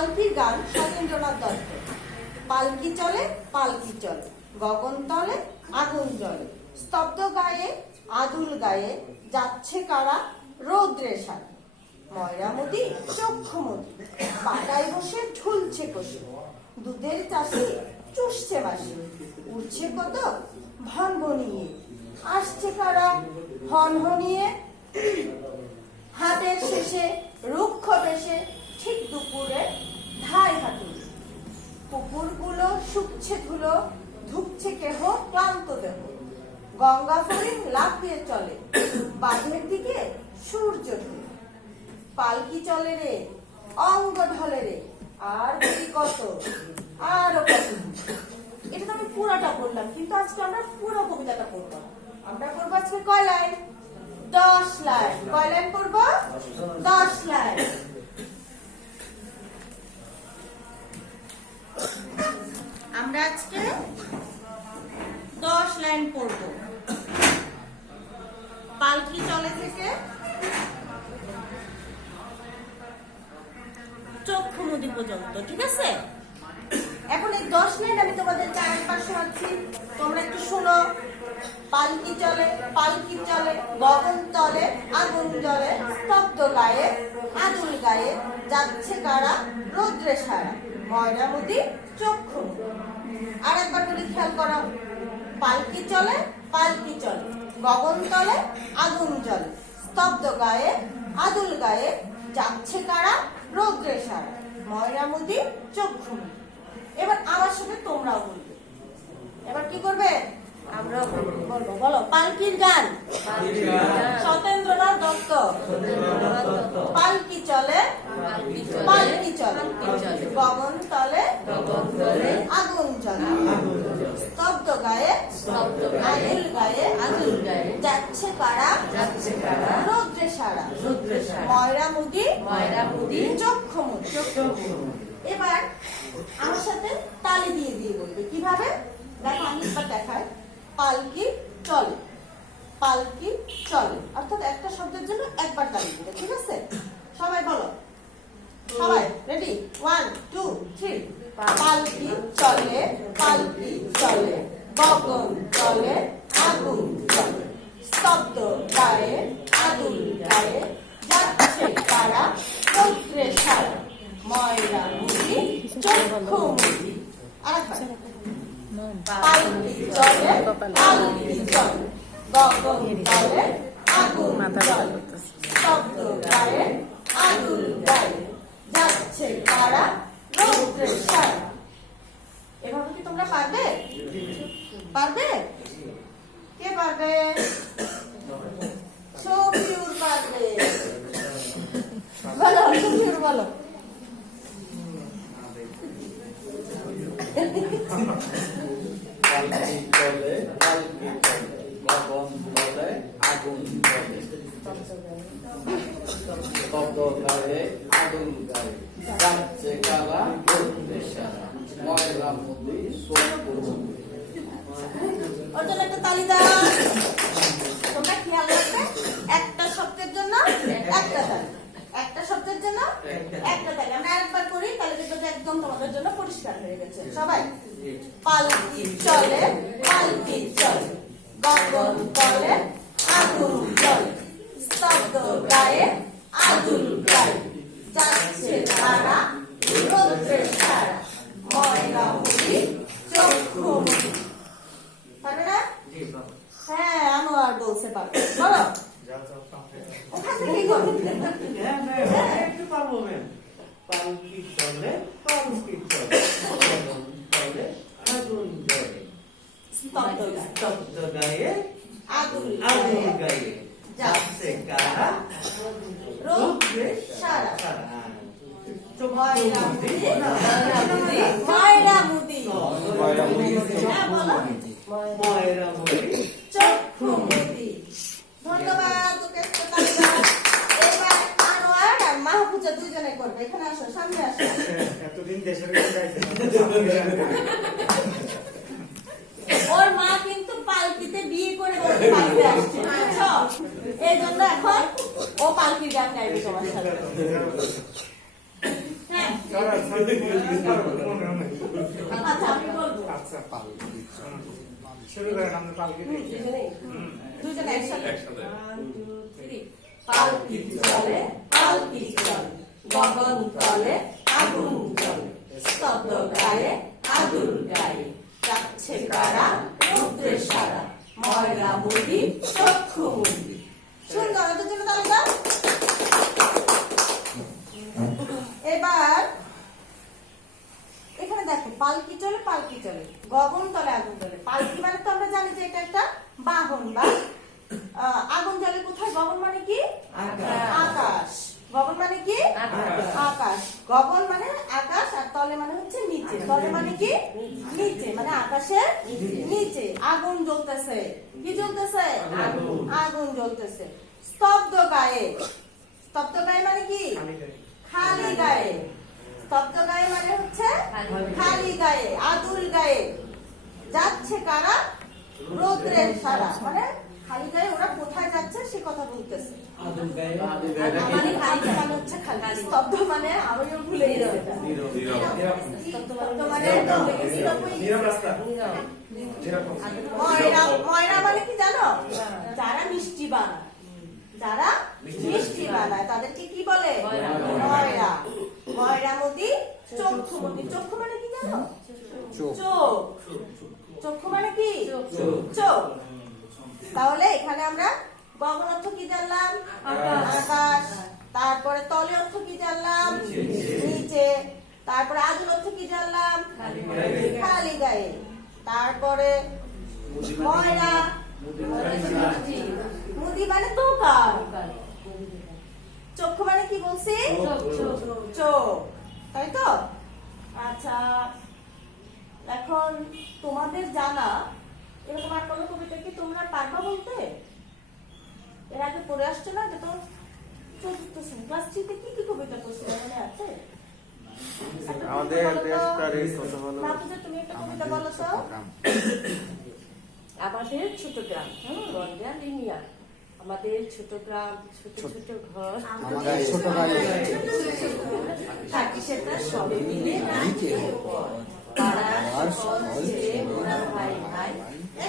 পালকির গান সতেন্দ্রনাথ দত্ত। পালকি চলে পালকি চলে, গগন তলে আগুন জ্বলে, স্তব্ধ গায়ে আদুল গায়ে, যাচ্ছে কারা রৌদ্রে সারা। ময়রামতি চক্ষুমতি, পাটায় বসে ঝুলছে কষে, দুধের চাষি চুষছে বাসি, উঠছে কত ভনভনিয়ে, আসছে কারা হনহনিয়ে। হাতের শেষে রুক্ষ বেশে ঠিক দুপুরে ধায় হাঁটুরে, পুকুরগুলো শুকছে ধুলো, ধুকছে কেহ ক্লান্ত দেহ। গঙ্গা ফড়িং লাফিয়ে চলে, বাঁধের দিকে সূর্য ঢলে। পালকি চলে রে অঙ্গ ঢলে রে, আর কি কত আরো কত। এটা তো আমি পুরাটা পড়লাম, কিন্তু আজকে আমরা পুরো কবিতাটা পড়বো। আমরা পড়বো আজকে কয় লাইন? 10 লাইন। কয় লাইন পড়বো? 10 লাইন। আমরা আজকে 10 লাইন পড়বো পালকি চলে থেকে চক্ষুমুদি পর্যন্ত, ঠিক আছে? এখন এই 10 লাইন আমি তোমাদেরকে আরেকবার শোনাচ্ছি, তোমরা একটু শোনো। পালকি চলে পালকি চলে, গগন তলে আগুন জ্বলে, স্তব্ধ গায়ে আদুল গায়ে, যাচ্ছে কারা রৌদ্রে সারা। ময়রামতি চক্ষুমুদি। আরেকবার বলি, খেয়াল করো। পালকি চলে পালকি চলে, গগন তলে আগুন জ্বলে, স্তব্ধ গায়ে আদুল গায়ে, যাচ্ছে কারা রৌদ্রে সারা। ময়রামতি চক্ষুমুদি। এবার আমার সাথে তোমরাও বলবে। এবার কি করবে? আমরাও বলবো। বলো, পালকির গান সতেন্দ্রনাথ দত্ত। পালকি চলে পালকি চলে, গগন তলে আগুন জ্বলে, স্তব্ধ গায়ে আদুল গায়ে, যাচ্ছে কারা রৌদ্রে সারা। ময়রামতি চক্ষুমুদি। এবার আমার সাথে তালি দিয়ে দিয়ে বলবে। কিভাবে? দেখো, আমি একবার দেখাই। পালকি চলে পালকি চলে, অর্থাৎ একটা শব্দের জন্য একবার তালি দিবে, ঠিক আছে? সবাই বলো, সবাই রেডি? 1 2 3। পালকি চলে পালকি চলে, গগন চলে আগুন চলে, স্তব্ধ গায়ে আদুল গায়ে, যাচ্ছে কারা রৌদ্রে সারা। ময়রামতি চক্ষুমুদি। আরেকবার। পালকি চলে পালকি চলে, গগন তলে আগুন জ্বলে, স্তব্ধ গায়ে আদুল গায়ে, যাচ্ছে কারা রৌদ্রে সারা। এভাবে কি তোমরা পারবে? পারবে? কে পারবে? শফিউর পারবে। বলো, শফিউর বলো। পালকি চলে পালকি চলে, গগন তলে আগুন জ্বলে, স্তব্ধ গায়ে আগুন গায়ে, যাচ্ছে কারা রৌদ্রে সারা। ময়রামতি চক্ষুমুদি। ওর জন্য একটা তালি দাও। তোমরা খেয়াল রাখবে, একটা শব্দের জন্য একটা তালি, একটা শব্দের জন্য একটা তালি। আমরা আরেকবার করি, তাহলে দেখবে একদম তোমাদের জন্য পরিষ্কার হয়ে গেছে। সবাই, পালকি চলে পালকি চলে, গগন তলে আগুন জ্বলে, স্তব্ধ গায়ে আদুল গায়ে, যাচ্ছে কারা রৌদ্রে সারা। ময়রামতি চক্ষুমুদি। পারবে না? হ্যাঁ, আনোয়ার বলছে পারবে। বলো, ওখান থেকেই করবে। একটু পারবো ম্যাম। পালকি চলে পালকি চলে, গগন তলে আগুন জ্বলে, স্তব্ধ গায়ে আদুল গায়ে, যাচ্ছে কারা রৌদ্রে সারা। চক্ষুমুদি। ময়রামতি। হ্যাঁ, বলো, ময়রামতি চক্ষুমুদি। ধন্যবাদ। তোকে একটা তালি দাও। এবার আনোয়ার আর মাহফুজা দুইজনে করবে। এখানে আসো, সামনে আসো। এতদিন দেশের কাছে যাইছে। ওর মা কিন্তু পালকিতে বিয়ে করে ওকে পালকিতে আসছে, বুঝছো? এই জন্য এখন ও পালকির গান গাইবে তোমার সাথে। হ্যাঁ, আচ্ছা আমি বলবো আচ্ছা শুরু করেন আমরা পালকি দেখি দুজনে একসাথে একসাথে। 1 2 3 পালকি চলে পালকি চলে গগন তলে আগুন জ্বলে স্তব্ধ গায়ে আগুন গায়ে যাচ্ছে কারা রৌদ্রে সারা ময়রা মুদি চক্ষু মুদি সুন্দর ওদের জন্য তাহলে দাও। এবার এখানে দেখো পালকি চলে গগন তলে আগুন জ্বলে পালকি মানে তো আমরা জানি যে এটা একটা বাহন বা আগুন জ্বলে কোথায় গগন মানে কি আকাশ গগন মানে কি আকাশ গগন মানে আকাশ আর তলে মানে হচ্ছে নিচে তলে মানে কি নিচে মানে আকাশের নিচে আগুন জ্বলতেছে কি জ্বলতেছে আগুন জ্বলতেছে স্তব্ধ গায়ে মানে কি খালি গায়ে স্তব্ধ গায়ে মানে হচ্ছে খালি গায়ে আদুল গায়ে যাচ্ছে কারা রৌদ্রের সারা মানে খালি গায়ে ওরা কোথায় যাচ্ছে সে কথা বলতেছে মানে খালি মানে হচ্ছে খালি স্তব্ধ মানে আমিও ভুলে গেছি স্তব্ধ মানে ময়রা মানে কি জানো যারা মিষ্টি বানায় তাদেরকে কি বলে ময়রা মুদি চক্ষু মানে কি জানো চক্ষু মানে কি চোখ তাহলে এখানে আমরা গগন অর্থ কি জানলাম আকাশ তারপরে তলে অর্থ কি জানলাম নিচে তারপরে আগুন অর্থ কি জানলাম খালি গায়ে তারপরে ময়রা মুদি মানে দোকান চক্ষু মানে কি বলছি চোখ তাই তো আচ্ছা এখন তোমাদের জানা এরকম আর কোনো কবিতা কি তোমরা পারবা বলতে এর আগে পড়ে আসছে না যে তো চতুর্থ শ্রেণী ক্লাস 3 তে কি কবিতা পড়ছিল মনে আছে আমাদের দেশটারে কত ভালো মাতুজা তুমি একটা কবিতা বলো তো আমাদের ছোট গ্রাম গন্ডিয়া লিনিয়া আমাদের ছোট গ্রাম ছোট ছোট ঘর আমাদের ছোট গাড়ি থাকি সেটা সবে মিলে নাচে পাড়ার সকল ছেলে মোরা ভাই ভাই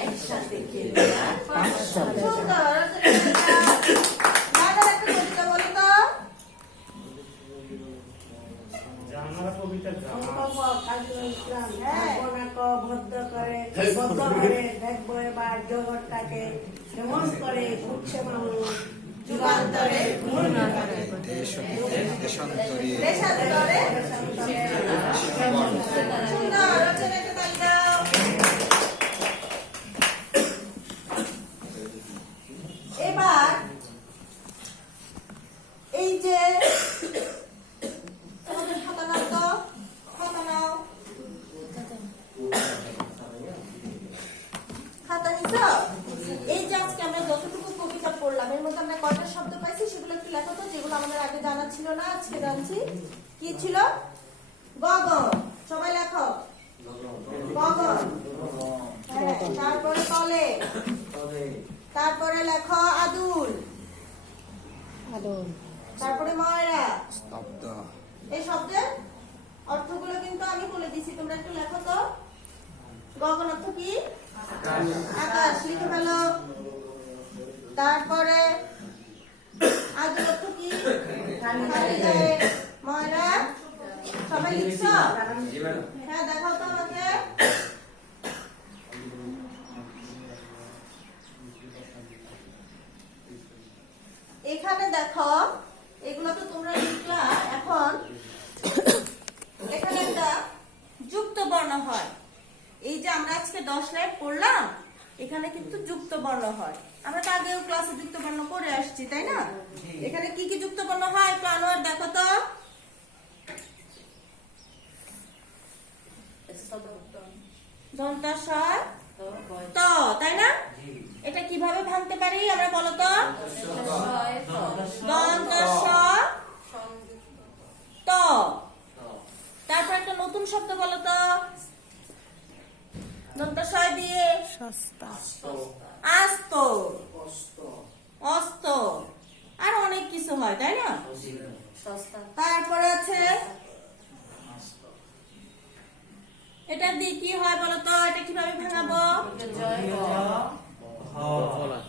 একসাথে খেলে আর পাঠশালা সুন্দর একটা কবিতা বলো তো জানালা কবিতা ভদ্র করে দেখবো এবার জগৎটাকে কেমন করে উঠছে মানুষ যুগান্তরে দেশান্তরী দেশান্তরে সুন্দর রচনা একটা তালি দাও এবার এই যে তোমাদের খাতা নাও তো খাতা নাও খাতা নিছ এই যে আজকে আমরা যতটুকু কবিতা পড়লাম এর মধ্যে আমরা কয়টা শব্দ পাইছি সেগুলো একটু লেখো তো যেগুলো আমাদের আগে জানা ছিল না আজকে জানছি কি ছিল গগন সবাই লেখো গগন হ্যাঁ তারপরে তলে তারপরে লেখো আদুল তারপরে ময়রা স্তব্ধ এই শব্দের অর্থগুলো কিন্তু আমি বলে দিছি তোমরা একটু লেখো তো গগন অর্থ কি আকাশ লিখে ফেলো তারপরে আদুল অর্থ কি খালি গায়ে ময়রা সবাই লিখছো হ্যাঁ দেখাও তো আমাকে এখানে দেখো এগুলো তো তোমরা লিখলা এখন এখানে একটা যুক্ত বর্ণ হয় এই যে আমরা আজকে 10 লাইন পড়লাম এখানে কিন্তু যুক্ত বর্ণ হয় আমরা তো আগেও ক্লাসে যুক্ত বর্ণ করে আসছি তাই না এখানে কি কি যুক্ত বর্ণ হয় একটু আনোয়ার দেখো তো দন্তা স্বর ত তাই না এটা কিভাবে ভাঙতে পারি আমরা বলো তো দন্ত স ত তারপর একটা নতুন শব্দ বলো তো দন্ত স দিয়ে আস্ত অস্ত আর অনেক কিছু হয় তাই না তারপর আছে এটা দিয়ে কি হয় বলো তো? এটা কিভাবে ভাঙাবো? কলা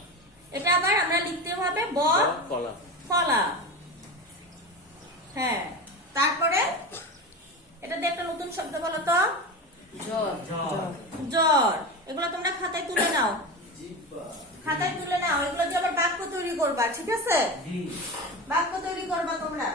এটা আবার আমরা লিখতে হবে ব কলা ফলা। হ্যাঁ, তারপরে এটা দিয়ে একটা নতুন শব্দ বলো তো। জ্বর। এগুলো তোমরা খাতায় তুলে নাও, খাতায় তুলে নাও। এগুলো দিয়ে আবার বাক্য তৈরি করবা, ঠিক আছে? বাক্য তৈরি করবা তোমরা।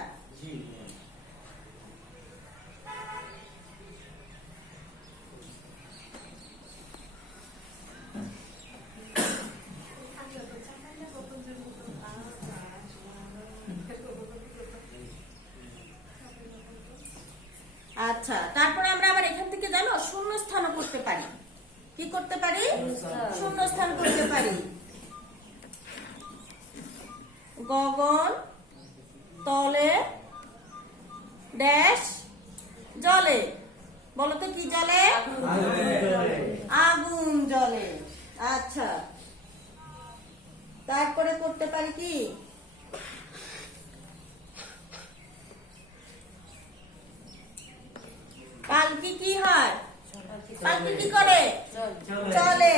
আচ্ছা, তারপরে আমরা আবার এখান থেকে জানো শূন্যস্থানও করতে পারি। কি করতে পারি? শূন্যস্থান করতে পারি। গগন তলে ড্যাশ জলে। বলো তো কি জলে? আগুন জলে। আচ্ছা, তারপরে করতে পারি কি? পালকি কি হয়? পালকি কি করে? চলে।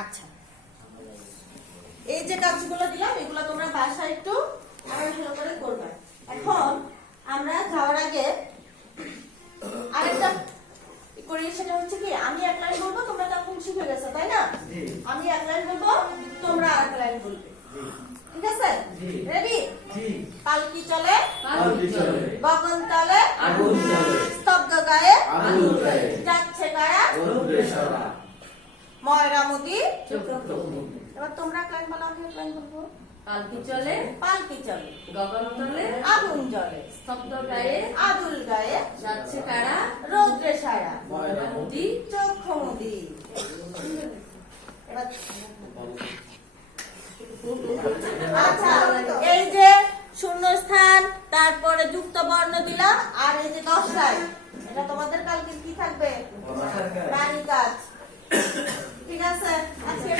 আচ্ছা, এই যে কাজগুলো দিলাম এগুলো তোমরা বাসায় একটু আরো ভালো করে করবে। এখন আমরা যাওয়ার আগে আরেকটা করি, সেটা হচ্ছে কি, আমি এক লাইন বলবো, তোমরা তখন শিখে গেছো তাই না? আমি এক লাইন বলবো, তোমরা আরেক লাইন বলবে, ঠিক আছে? রেডি? পালকি চলে গগন তলে স্তব্ধ গায়ে যাচ্ছে কারা ময়রামতি। এবার তোমরা এক লাইন বলো, আমি এক লাইন বলবো। পালকি চলে পালকি চলে গগন তলে আগুন জ্বলে স্তব্ধ গায়ে আদুল গায়ে যাচ্ছে কারা রৌদ্রে সারা নদী চক্ষু মুদি। এবার আচ্ছা, এই যে শূন্যস্থান, তারপরে যুক্ত বর্ণ দিলাম, আর এই যে 10 লাইন, এটা তোমাদের কালকে কি থাকবে? প্রাণী কাজ, ঠিক আছে? আজকে